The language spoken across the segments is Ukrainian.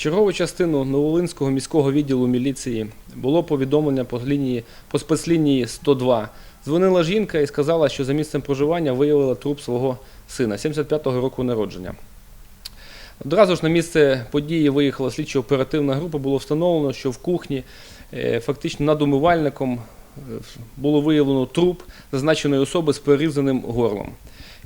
Чергову частину Новолинського міського відділу міліції було повідомлення по лінії по спецлінії 102. Дзвонила жінка і сказала, що за місцем проживання виявила труп свого сина 75-го року народження. Одразу ж на місце події виїхала слідчо-оперативна група. Було встановлено, що в кухні е, фактично над умивальником е, було виявлено труп зазначеної особи з перерізаним горлом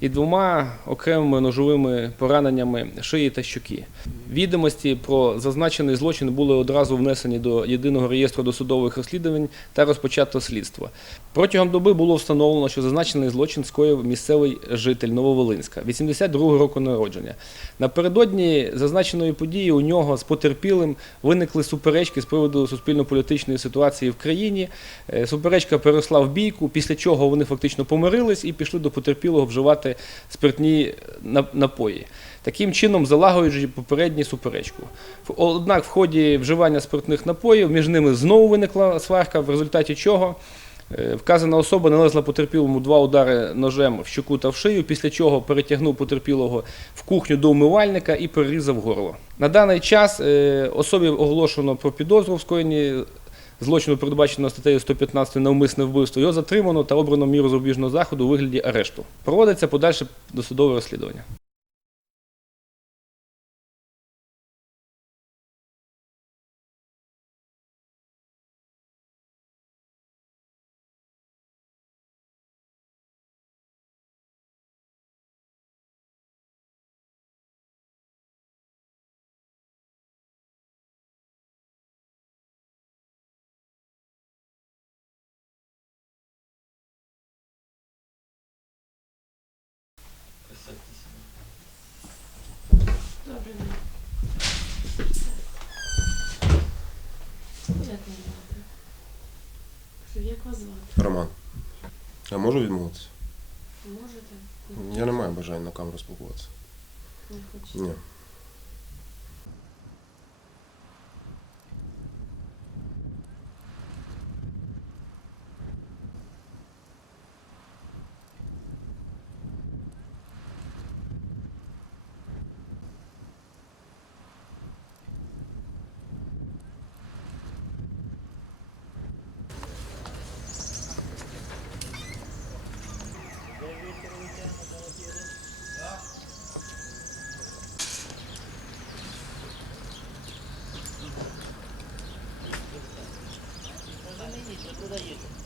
і двома окремими ножовими пораненнями шиї та щоки. Відомості про зазначений злочин були одразу внесені до єдиного реєстру досудових розслідувань та розпочато слідство. Протягом доби було встановлено, що зазначений злочин скоїв місцевий житель Нововолинська, 82 року народження. Напередодні зазначеної події у нього з потерпілим виникли суперечки з приводу суспільно-політичної ситуації в країні. Е, Суперечка переросла в бійку, після чого вони фактично помирились і пішли до потерпілого вживати спиртні напої. Таким чином залагоджуючи попередню суперечку. Однак в ході вживання спиртних напоїв між ними знову виникла сварка, в результаті чого е, вказана особа нанесла потерпілому два удари ножем в щоку та в шию, після чого перетягнув потерпілого в кухню до умивальника і перерізав горло. На даний час е, особі оголошено про підозру в скоєнні злочину, передбаченого статтею 115 навмисне вбивство. Його затримано та обрано міру запобіжного заходу у вигляді арешту. Проводиться подальше досудове розслідування. Роман. я можу відмовитися? Можете? Я не маю бажання на камеру спілкуватися. Не хочете? Ні. 就是这意思。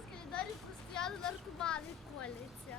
В календарів простояли наркомани коляться.